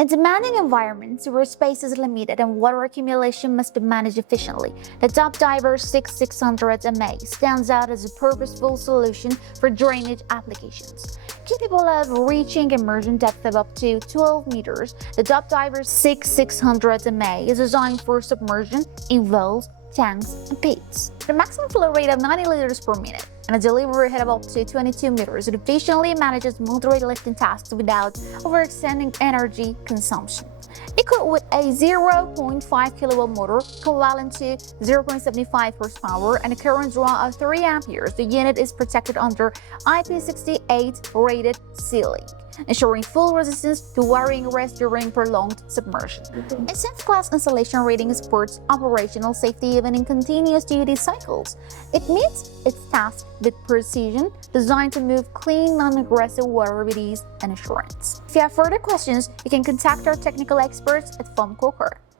In demanding environments where space is limited and water accumulation must be managed efficiently, the DIVER 6600MA stands out as a purposeful solution for drainage applications. Capable of reaching immersion depth of up to 12 meters, the DIVER 6600MA is designed for submersion in wells, tanks, and pits. The maximum flow rate of 90 liters per minute and a delivery height of up to 22 meters, it efficiently manages multi-rate lifting tasks without overextending energy consumption. Equipped with a 0.5 kilowatt motor equivalent to 0.75 horsepower and a current draw of 3 amperes, the unit is protected under IP68 rated sealing, ensuring full resistance to varying risk during prolonged submersion. Its 10th class installation rating supports operational safety even in continuous duty cycles. It meets its task with precision, designed to move clean, non-aggressive water with ease and assurance. If you have further questions, you can contact our technical experts at FOAM Coker.